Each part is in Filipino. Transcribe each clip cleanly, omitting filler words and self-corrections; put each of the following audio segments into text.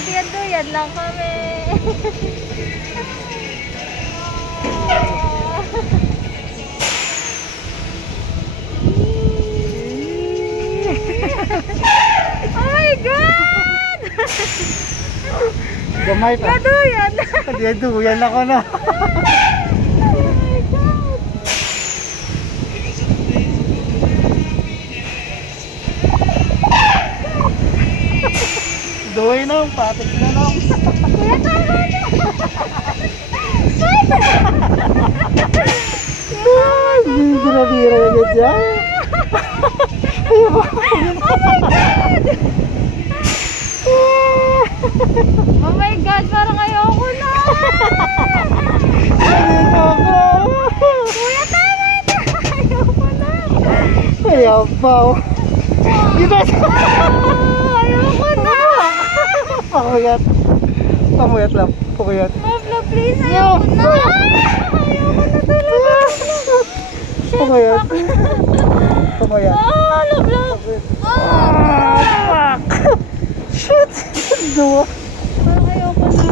Duyan lang kami. Oh my God! Gamay pa. Duyan! Duyan ako na. Oh my God! Duhay na, patik na lang. Kuya, tama na! Binabira na agad dyan. Oh my God, parang ayoko na! Kuya, tama na! Ayoko na! Kaya pa. Dito. Ayoko na! Pakuyat. Pakuyat lang. Pakuyat. Love, please, ayoko na! Ayoko na talaga! Pakuyat. Pakuyat. Love! Fuck. Shit. Dua. Parang ayoko na!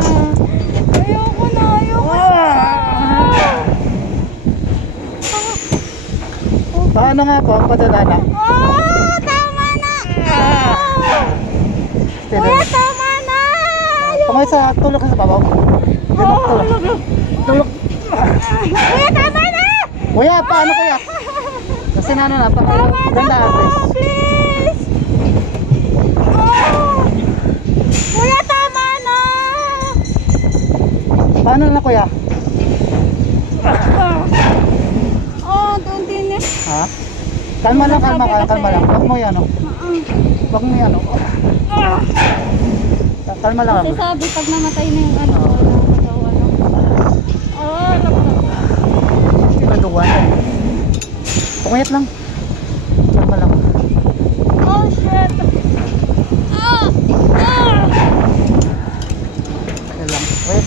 Ayoko na! Ayoko na! Paano nga po? Padala na. Tama na! Kuya, tama na! Pangay sa tulog sa babaw. Tulog. Tulog. Kuya, tama na! Kuya, paano kuya? Kasi na na, ganda address. Please! Kuya, tama na! Paano na kuya? Doon din eh. Ha? Kalma lang, kalma lang. Huwag mo yan, oh. Huwag mo yan, oh. Kalma lang ako. Sabi pag namatay na yung ano, Pinaduan. Pungayat lang. Kalma lang. oh shit! Kaya lang. Wait.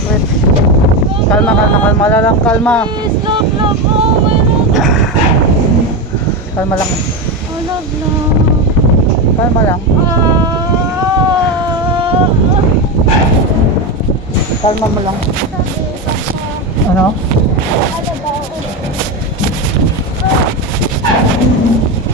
Kalma lang, kalma. Please, love, oh my God! Kalma lang. Oh, love. Kalma lang. Kalma mo lang. Ano?